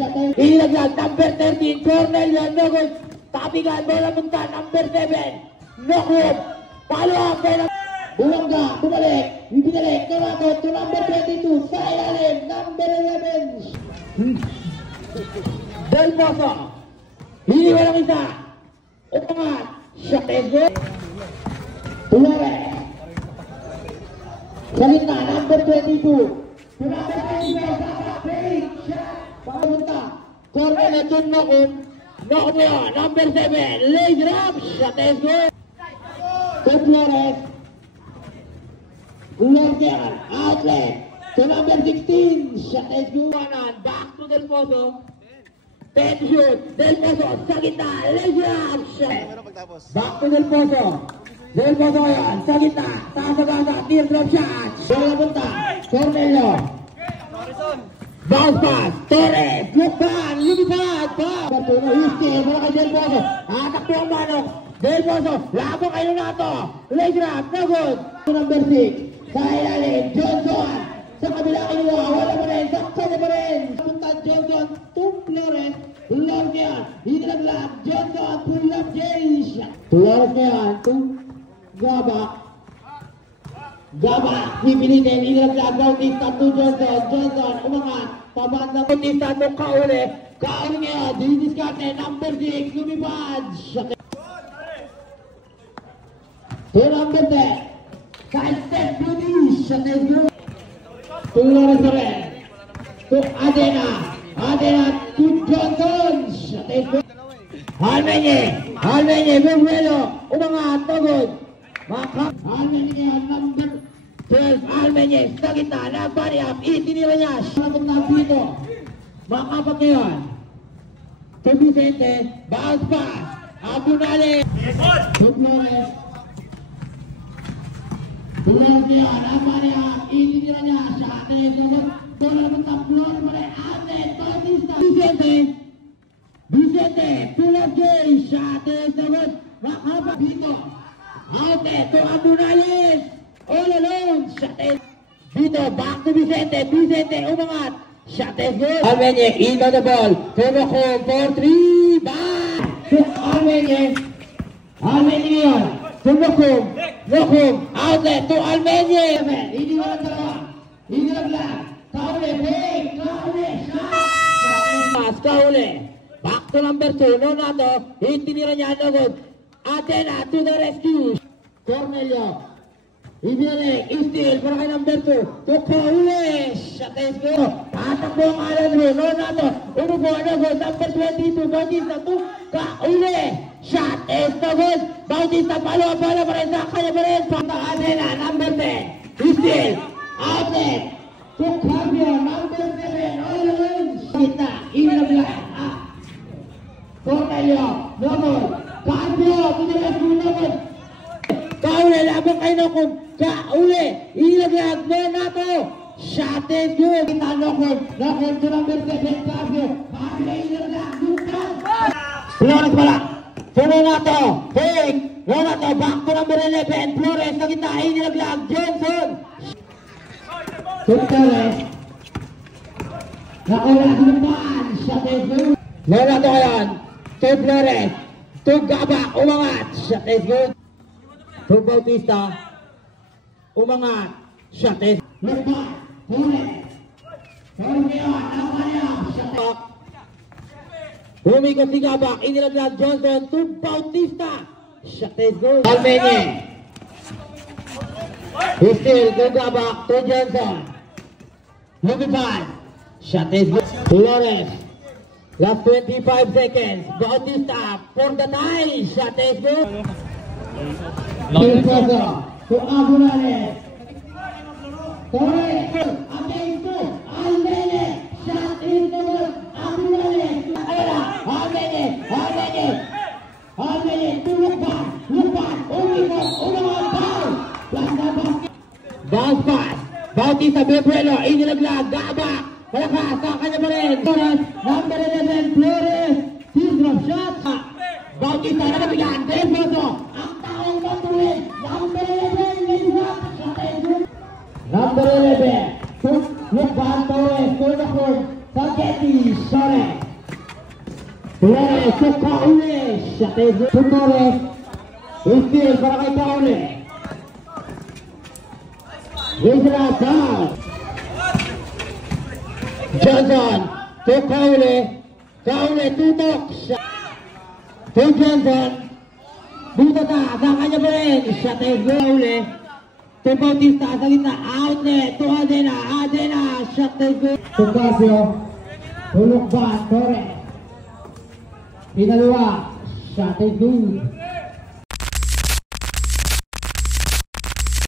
Ilaglag, number 13, Cornelio, no good. Tabigan, bola punta, number 7, no good. Follow up, Buwangga, bumalik, ibinalik, Donato to number 22, sa ilalim, number 11. Del Pozo, hindi walang isa. Upangat, shot is good. Tulare. Salita, number 22. To number 25, fake shot. Papunta, Cornelio to Nokun. Nokun mo yun, number 7, leg drop, shot is good. To Flores. Flores, outlet. To number 16, shot is good. Back to Del Pozo. 10 shoot, Del Pozo, sa gitna, leg drop, shot. Back to Del Pozo. Del Pozo yan, sa gitna, taas sa basa, teardrop shot. Bola punta, Cornelio. Bounce pass, Torres, lukpan, lumipad, pa. Bertuno, Houston, bola kay Del Pozo. Atak po ang manok. Del Pozo, labang kayo na ito. Leg drop, no good. Number 6, sa ilalim, Johnson. Sa kabila kinuha, wala mo rin, saksa niya pa rin. Punta Johnson, to Flores. Flores yan, hinilaglag, Johnson, pull up James. Flores yan, to Gabak. Gabak, pipilitin, hinilaglag, Bautista, to Johnson. Johnson, umangat, pabanda, Bautista, to Kaule. Kaule ngayon, dinidiskarte, number 6, lumipad. To number 10, side-step beauty, shot is good. To Flores rin. To Adena. Adena to Johnson. Shot is good. Halmenye, Bubuelo. Umangat, tagod. Halmenye, number 12, Halmenye. Sa gitna, nabari up. Itinira niya. Shot ng dito. Makapat ngayon. To Vicente. Bounce pass. Abunale. To Flores. Tulad niya, naman niya, itinira niya sa atin. Tulad ng taplon mo rin, atin, Bautista. Vicente, tulad niya, sa atin, sagot, makapa dito. Atin, to Abunales, all alone, sa atin. Dito, back to Vicente, umangat, sa atin, good. Almenye, in on the ball, Tomoco, 4-3, back. To Almenye yun. To Nokum, outlet to Almenye. Hindi wala dalawa. Hindi naglag. Kaule, break. Kaule, shot. Kaule. Back to number 2. Nonato. Itinira niya nagod. Atena to the rescue. Cornelio. Ibinalik. Steal para kay number 2. To Kaule. Shot is good. Tatakbo ang alam mo. Nonato. Umupo nagod. Number 22. Bautista to Kaule. Shot is no good. Bautista, bola pa rin sa kanya pa rin. Atena, number 10. Steal. Outlet. To Cambio, number 7. All alone. Kita, inaglag. Cornelio, no good. Cambio, pinilas mo no good. Kaule, labang kayo no good. Kaule, inaglag. Nonato. Shot is good. Kita, no good. No good to number 7. Cambio. Cambio, inaglag. Flores pala. Nonato, fake. Nonato, back to number 11. Flores, na kita, inilaglag. Johnson. Flores. Nakula, sinupan. Shot is good. Nonato ngayon. To Flores. To Gaba, umangat. Shot is good. To Bautista. Umangat. Shot is good. Lukman. Flores. Flores, nakakaya. Shot is good. Humikot si Gabak, inilaglag Johnson to Bautista. Shot is good. Almenye. Still to Gabak to Johnson. Lumipad. Shot is good. Flores. Last 25 seconds. Bautista for the tie. Shot is good. Pilposo to Abunales. Torres. Again to Almenye. Shot is good. Abunales. Almenye, to Lukman, umikot, umangat, bounce pass, Bautista, Bubuelo, inilaglag, Gabak, malakas, sa kanya pa rin, Flores, number 11, Flores, teardrop shot, Bautista, nakabigan, Del Pozo, ang taong patuloy, number 11, number 11, to Lukman, Torres, to Nokum, sa get Betty Sore. Flores ke Kaule. Shot is good. Flores. Steal para kay Kaule. Rizra down. Johnson to Kaule. Kaule tutok. To Johnson. Buta ta. Kanya pa rin. Shot is good. Kaule. To Bautista sa gitna. Outlet. To Adena. Adena. Shot is good. To Casio. Tulok ba? Torres. Pinalawa. Shot is good.